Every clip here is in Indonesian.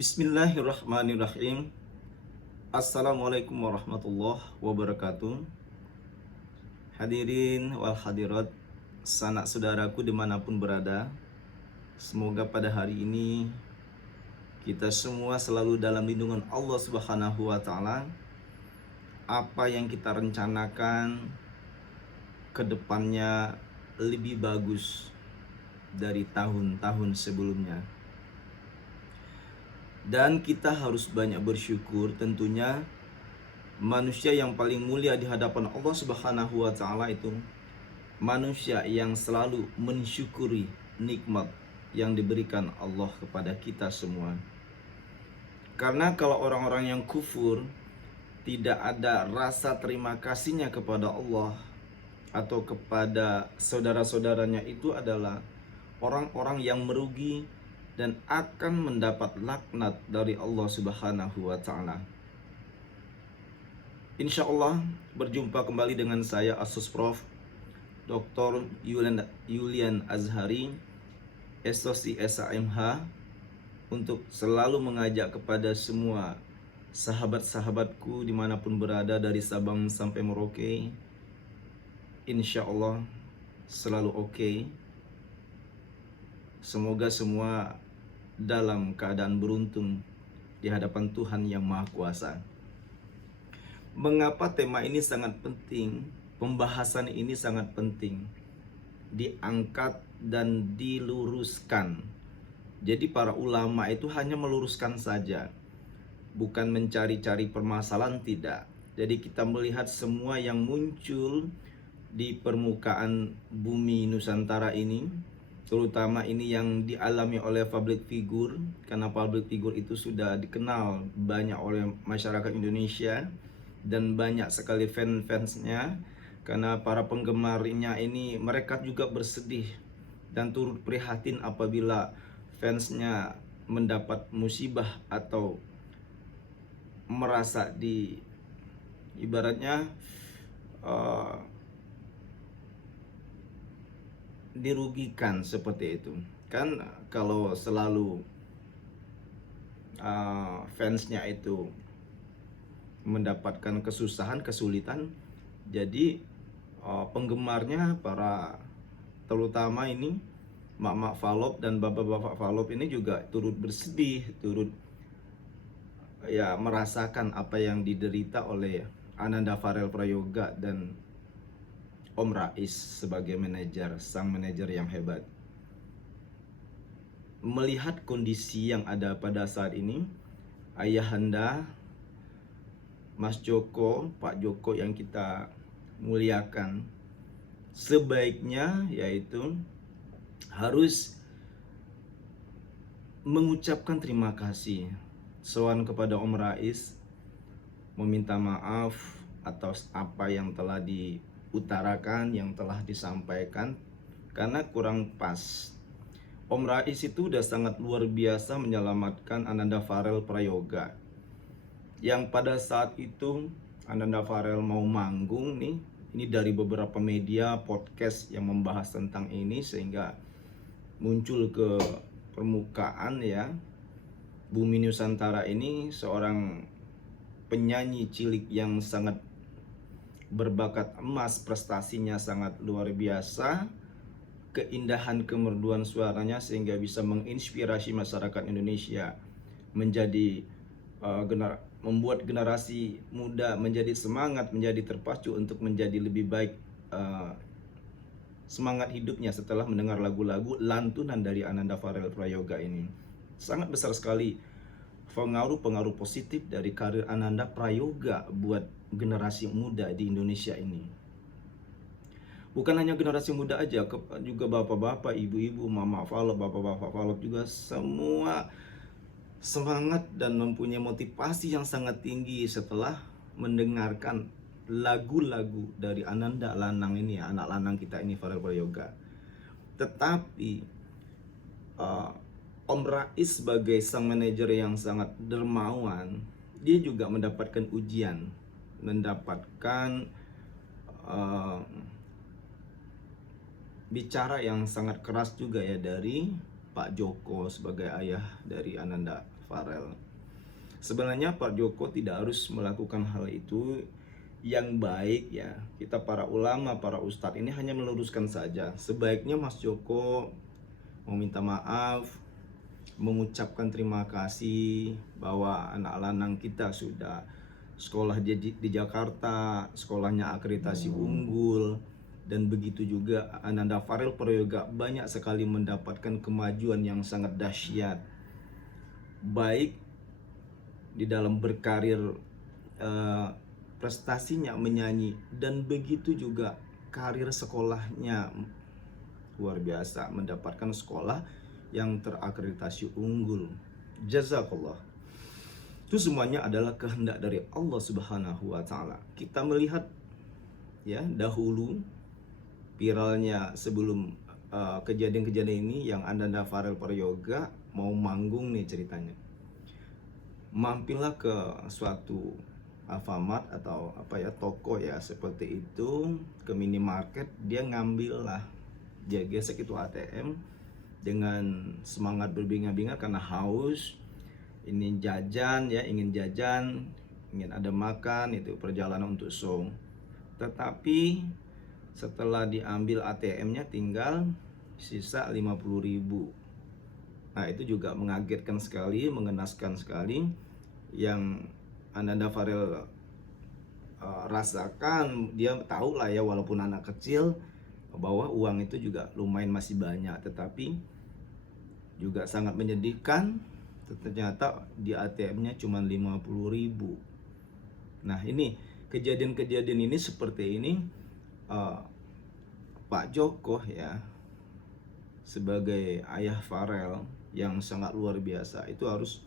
Bismillahirrahmanirrahim. Assalamualaikum warahmatullahi wabarakatuh. Hadirin wal hadirat, sanak saudaraku dimanapun berada, semoga pada hari ini kita semua selalu dalam lindungan Allah Subhanahu wa Ta'ala. Apa yang kita rencanakan ke depannya lebih bagus dari tahun-tahun sebelumnya. Dan kita harus banyak bersyukur. Tentunya manusia yang paling mulia di hadapan Allah Subhanahu wa Ta'ala itu manusia yang selalu mensyukuri nikmat yang diberikan Allah kepada kita semua. Karena kalau orang-orang yang kufur, tidak ada rasa terima kasihnya kepada Allah atau kepada saudara-saudaranya, itu adalah orang-orang yang merugi dan akan mendapat laknat dari Allah Subhanahu wa Ta'ala. Insya Allah berjumpa kembali dengan saya Asus Prof. Dr. Yulian Azhari, SOC SAMH, untuk selalu mengajak kepada semua sahabat-sahabatku dimanapun berada dari Sabang sampai Merauke, insya Allah selalu oke. Semoga semua dalam keadaan beruntung di hadapan Tuhan Yang Maha Kuasa. Mengapa tema ini sangat penting? Pembahasan ini sangat penting diangkat dan diluruskan. Jadi para ulama itu hanya meluruskan saja, bukan mencari-cari permasalahan, tidak. Jadi kita melihat semua yang muncul di permukaan bumi Nusantara ini, terutama ini yang dialami oleh public figure, karena public figure itu sudah dikenal banyak oleh masyarakat Indonesia dan banyak sekali fans-fansnya. Karena para penggemarnya ini, mereka juga bersedih dan turut prihatin apabila fansnya mendapat musibah atau merasa ibaratnya dirugikan seperti itu. Kan kalau selalu fansnya itu mendapatkan kesusahan, kesulitan, jadi penggemarnya, para terutama ini mak-mak Falop dan bapak-bapak Falop ini juga turut bersedih, turut ya merasakan apa yang diderita oleh Ananda Farel Prayoga dan Om Rais sebagai manajer, sang manajer yang hebat. Melihat kondisi yang ada pada saat ini, ayahanda Mas Joko, Pak Joko yang kita muliakan, sebaiknya yaitu harus mengucapkan terima kasih, sowan kepada Om Rais, meminta maaf atas apa yang telah diutarakan, yang telah disampaikan, karena kurang pas. Om Rais itu udah sangat luar biasa menyelamatkan Ananda Farel Prayoga, yang pada saat itu Ananda Farel mau manggung nih. Ini dari beberapa media podcast yang membahas tentang ini, sehingga muncul ke permukaan ya bumi Nusantara ini seorang penyanyi cilik yang sangat berbakat emas, prestasinya sangat luar biasa, keindahan kemerduan suaranya sehingga bisa menginspirasi masyarakat Indonesia menjadi membuat generasi muda menjadi semangat, menjadi terpacu untuk menjadi lebih baik semangat hidupnya setelah mendengar lagu-lagu lantunan dari Ananda Farel Prayoga ini. Sangat besar sekali pengaruh positif dari karir Ananda Prayoga buat generasi muda di Indonesia ini. Bukan hanya generasi muda aja, juga bapak-bapak, ibu-ibu, mama Falop, bapak-bapak Falop juga semua semangat dan mempunyai motivasi yang sangat tinggi setelah mendengarkan lagu-lagu dari Ananda Lanang ini ya, anak lanang kita ini, Farel Prayoga. Tetapi Om Rais sebagai sang manajer yang sangat dermawan, dia juga mendapatkan ujian, mendapatkan bicara yang sangat keras juga ya dari Pak Joko sebagai ayah dari Ananda Farel. Sebenarnya Pak Joko tidak harus melakukan hal itu. Yang baik ya, kita para ulama, para ustadz ini hanya meluruskan saja. Sebaiknya Mas Joko meminta maaf, mengucapkan terima kasih bahwa anak lanang kita sudah sekolah di Jakarta, sekolahnya akreditasi unggul, dan begitu juga Ananda Farel Prayoga banyak sekali mendapatkan kemajuan yang sangat dahsyat, baik di dalam berkarir, prestasinya menyanyi, dan begitu juga karir sekolahnya luar biasa, mendapatkan sekolah yang terakreditasi unggul. Jazakallah. Itu semuanya adalah kehendak dari Allah Subhanahu wa taala. Kita melihat ya dahulu viralnya sebelum kejadian-kejadian ini yang Ananda Farel Prayoga mau manggung nih ceritanya. Mampirlah ke suatu Alfamart atau toko ya seperti itu, ke minimarket, dia ngambil lah, dia gesek itu ATM dengan semangat berbingat-bingat karena haus, ingin jajan, ingin ada makan, itu perjalanan untuk show. Tetapi setelah diambil ATM-nya tinggal sisa 50.000. Nah, itu juga mengagetkan sekali, mengenaskan sekali. Yang Ananda Farel rasakan, dia tahu lah ya, walaupun anak kecil, bahwa uang itu juga lumayan masih banyak, tetapi juga sangat menyedihkan. Ternyata di ATM-nya cuma 50.000. Nah, ini kejadian-kejadian ini seperti ini, Pak Joko ya sebagai ayah Farel yang sangat luar biasa itu harus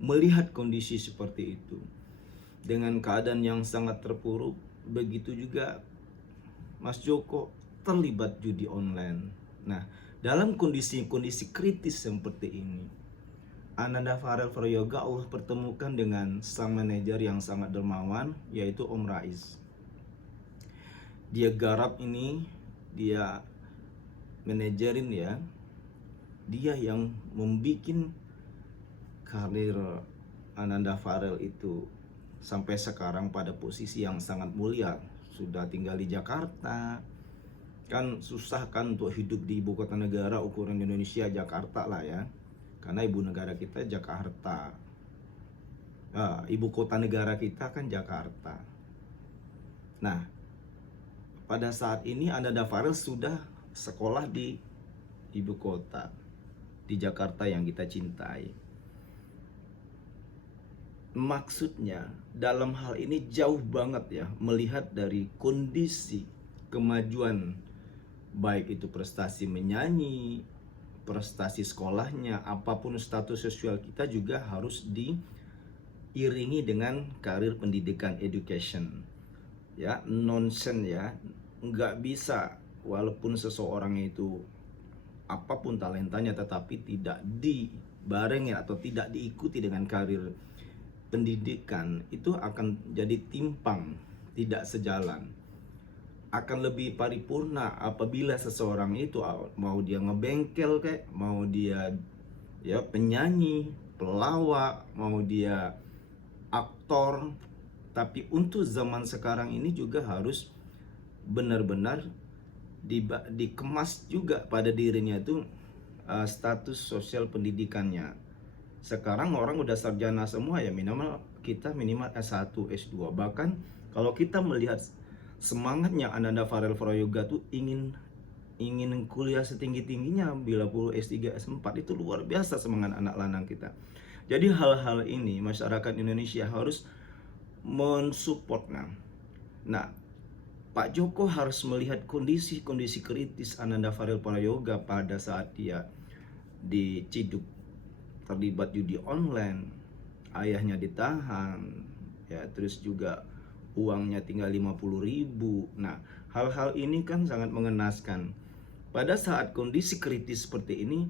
melihat kondisi seperti itu dengan keadaan yang sangat terpuruk. Begitu juga Mas Joko terlibat judi online. Nah, dalam kondisi-kondisi kritis seperti ini, Ananda Farel Prayoga Allah pertemukan dengan sang manajer yang sangat dermawan, yaitu Om Rais. Dia garap ini, dia manajerin ya, dia yang membuat karir Ananda Farel itu sampai sekarang pada posisi yang sangat mulia. Sudah tinggal di Jakarta, kan susah kan untuk hidup di ibu kota negara ukuran Indonesia, Jakarta lah ya, karena ibu negara kita Jakarta, ibu kota negara kita kan Jakarta. Nah, pada saat ini Ananda Farel sudah sekolah di ibu kota, di Jakarta yang kita cintai. Maksudnya dalam hal ini jauh banget ya, melihat dari kondisi kemajuan, baik itu prestasi menyanyi, prestasi sekolahnya, apapun status sosial kita juga harus diiringi dengan karir pendidikan, education ya. Nonsense ya, nggak bisa walaupun seseorang itu apapun talentanya tetapi tidak dibarengi atau tidak diikuti dengan karir pendidikan, itu akan jadi timpang, tidak sejalan. Akan lebih paripurna apabila seseorang itu mau dia ngebengkel kayak, mau dia ya penyanyi, pelawak, mau dia aktor, tapi untuk zaman sekarang ini juga harus benar-benar dikemas juga pada dirinya itu status sosial pendidikannya. Sekarang orang udah sarjana semua ya, minimal S1, S2. Bahkan kalau kita melihat semangatnya Ananda Farel Prayoga tuh ingin kuliah setinggi-tingginya, bila perlu S3, S4, itu luar biasa semangat anak lanang kita. Jadi hal-hal ini masyarakat Indonesia harus mensupport. Nah, Pak Joko harus melihat kondisi-kondisi kritis Ananda Farel Prayoga pada saat dia diciduk terlibat judi online, ayahnya ditahan ya, terus juga uangnya tinggal 50.000. Nah, hal-hal ini kan sangat mengenaskan. Pada saat kondisi kritis seperti ini,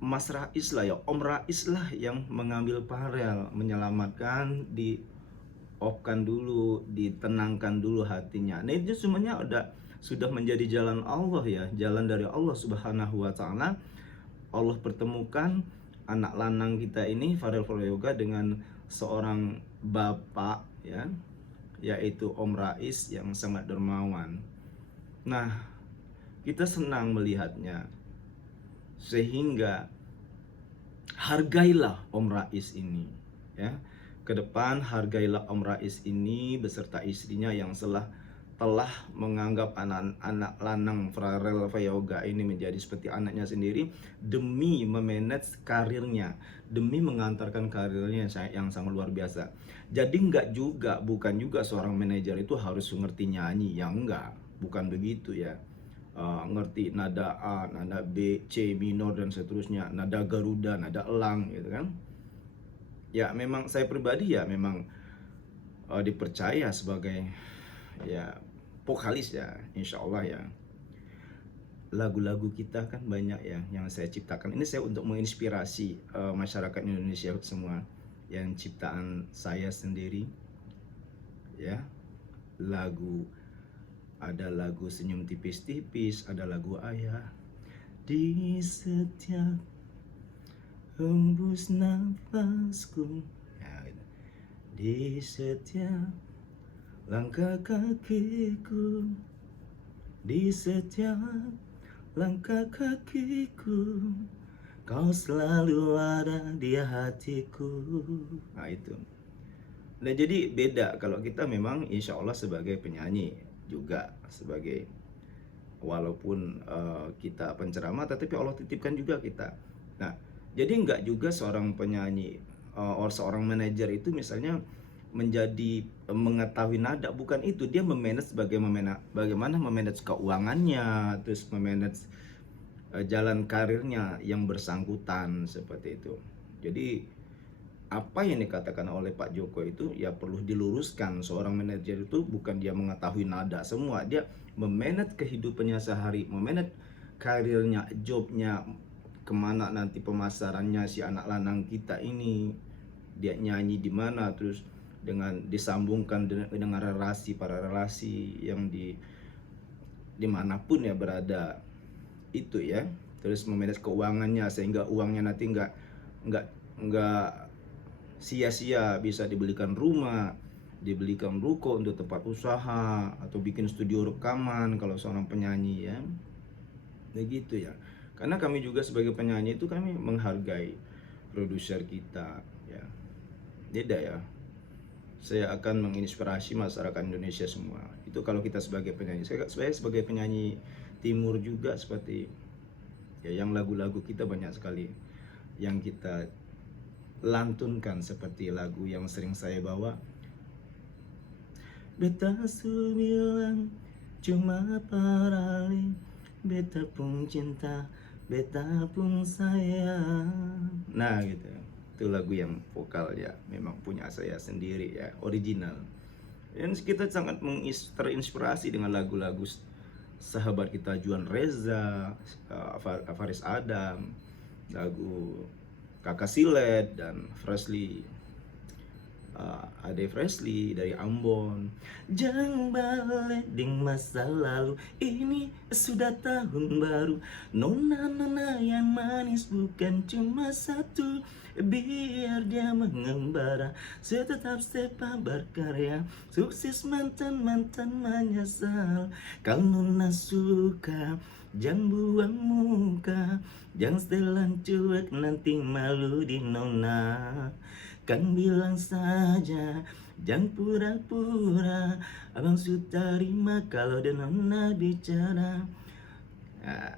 Mas Rais lah ya, Om Rais lah yang mengambil Farel, menyelamatkan, di-off-kan dulu, ditenangkan dulu hatinya. Nah, itu semuanya sudah menjadi jalan Allah ya, jalan dari Allah Subhanahu wa taala Allah pertemukan anak lanang kita ini Farel Prayoga dengan seorang bapak ya, yaitu Om Rais yang sangat dermawan. Nah, kita senang melihatnya, sehingga hargailah Om Rais ini ya. Ke depan hargailah Om Rais ini beserta istrinya yang telah menganggap anak lanang Farel Prayoga ini menjadi seperti anaknya sendiri demi memanage karirnya, demi mengantarkan karirnya yang sangat luar biasa. Jadi bukan juga seorang manajer itu harus mengerti nyanyi, yang enggak, bukan begitu ya. Ngerti nada A, nada B, C minor dan seterusnya, nada Garuda, nada elang gitu kan. Ya memang saya pribadi ya memang dipercaya sebagai ya vokalis ya, insya Allah ya. Lagu-lagu kita kan banyak ya yang saya ciptakan. Ini saya untuk menginspirasi masyarakat Indonesia semua, yang ciptaan saya sendiri ya. Ada lagu Senyum Tipis-Tipis, ada lagu Ayah. Di setiap hembus nafasku ya, gitu. Di setiap langkah kakiku, di setiap langkah kakiku, kau selalu ada di hatiku. Nah itu. Nah jadi beda kalau kita memang insya Allah sebagai penyanyi juga, sebagai walaupun kita penceramah, tetapi Allah titipkan juga kita. Nah jadi nggak juga seorang penyanyi or seorang manajer itu misalnya menjadi mengetahui nada, bukan itu. Dia memanage bagaimana memanage keuangannya, terus memanage jalan karirnya yang bersangkutan seperti itu. Jadi apa yang dikatakan oleh Pak Joko itu ya perlu diluruskan. Seorang manajer itu bukan dia mengetahui nada semua, dia memanage kehidupannya sehari, memanage karirnya, jobnya, kemana nanti pemasarannya si anak lanang kita ini, dia nyanyi di mana, terus dengan disambungkan dengan para relasi yang dimanapun ya berada itu ya. Terus memanage keuangannya sehingga uangnya nanti nggak sia-sia, bisa dibelikan rumah, dibelikan ruko untuk tempat usaha, atau bikin studio rekaman kalau seorang penyanyi ya. Begitu ya. Karena kami juga sebagai penyanyi itu kami menghargai produser kita ya. Beda ya. Saya akan menginspirasi masyarakat Indonesia semua. Itu kalau kita sebagai penyanyi. Saya sebagai penyanyi timur juga seperti ya, yang lagu-lagu kita banyak sekali yang kita lantunkan, seperti lagu yang sering saya bawa. Beta su bilang cuma parali, beta pun cinta, beta pun sayang. Nah gitu. Itu lagu yang vokal ya memang punya saya sendiri ya, original. Dan kita sangat terinspirasi dengan lagu-lagu sahabat kita Juan Reza, Faris Adam, lagu Kakak Silet dan Ade Fresley dari Ambon. Jangan balik ding masa lalu, ini sudah tahun baru. Nona-nona yang manis bukan cuma satu, biar dia mengembara, saya tetap sepa berkarya, sukses mantan-mantan menyesal. Kalau nona suka, jangan buang muka, jangan setelan cuek nanti malu di nona. Kan bilang saja, jangan pura-pura, abang sudah terima kalau ada nona bicara. Nah,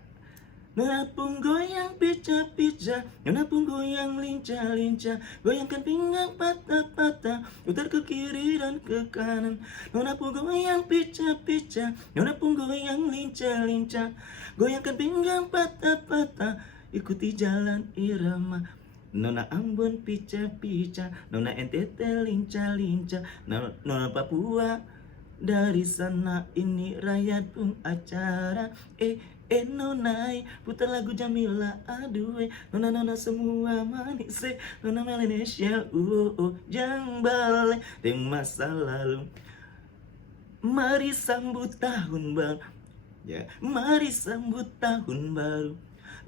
nona pun goyang pica-pica, nona pun goyang lincah-lincah, goyangkan pinggang patah-patah, putar ke kiri dan ke kanan. Nona pun goyang pica-pica, nona pun goyang lincah-lincah, goyangkan pinggang patah-patah, ikuti jalan irama. Nona Ambon pica-pica, nona NTT lincah-lincah, nona Papua dari sana ini rakyat pun acara. Nonai putar lagu Jamila, aduh nona semua manis, nona Melanesia, jangan balik di masa lalu. Mari sambut tahun baru ya, mari sambut tahun baru.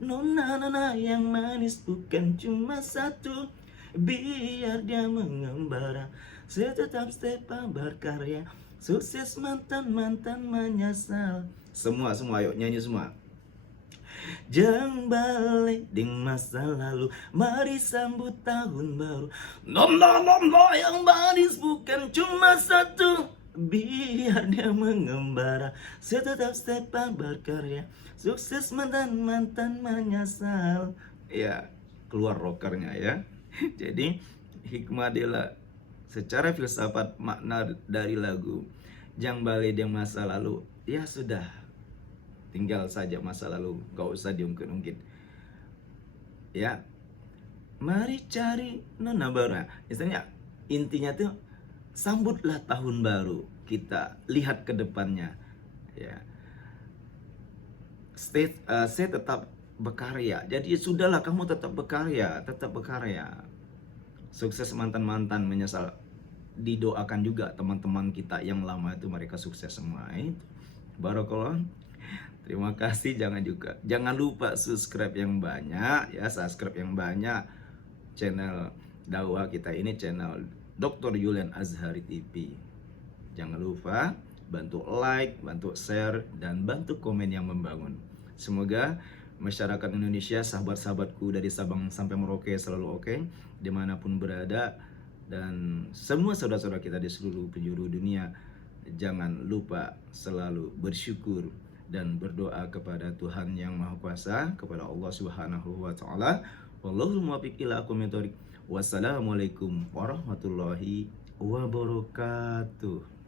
Nona nona yang manis bukan cuma satu, biar dia mengembara. Saya tetap step berkarya, sukses mantan-mantan menyesal. Semua ayo nyanyi semua. Jangan balik di masa lalu, mari sambut tahun baru. Nona yang manis bukan cuma satu, biar dia mengembara. Saya tetap step berkarya, sukses mantan-mantan menyesal. Ya, keluar rockernya ya. Jadi hikmah adalah secara filsafat makna dari lagu Jangan balik di masa lalu. Ya sudah, tinggal saja masa lalu, gak usah diungkit-ungkit. Ya, mari cari nona baru. Istilahnya intinya tuh sambutlah tahun baru, kita lihat ke depannya. Ya, saya tetap berkarya. Jadi sudahlah, kamu tetap berkarya, Sukses mantan-mantan menyesal. Didoakan juga teman-teman kita yang lama itu, mereka sukses semua. Itu barakallah. Terima kasih, jangan lupa subscribe yang banyak ya, channel dakwah kita ini, channel Dr. Julian Azhari TV. Jangan lupa bantu like, bantu share, dan bantu komen yang membangun. Semoga masyarakat Indonesia, sahabat-sahabatku dari Sabang sampai Merauke selalu oke, dimanapun berada, dan semua saudara-saudara kita di seluruh penjuru dunia. Jangan lupa selalu bersyukur dan berdoa kepada Tuhan Yang Maha Kuasa, kepada Allah Subhanahu wa taala. Wallahul muwaffiq ila aqwamit thoriq. Wassalamualaikum warahmatullahi wabarakatuh.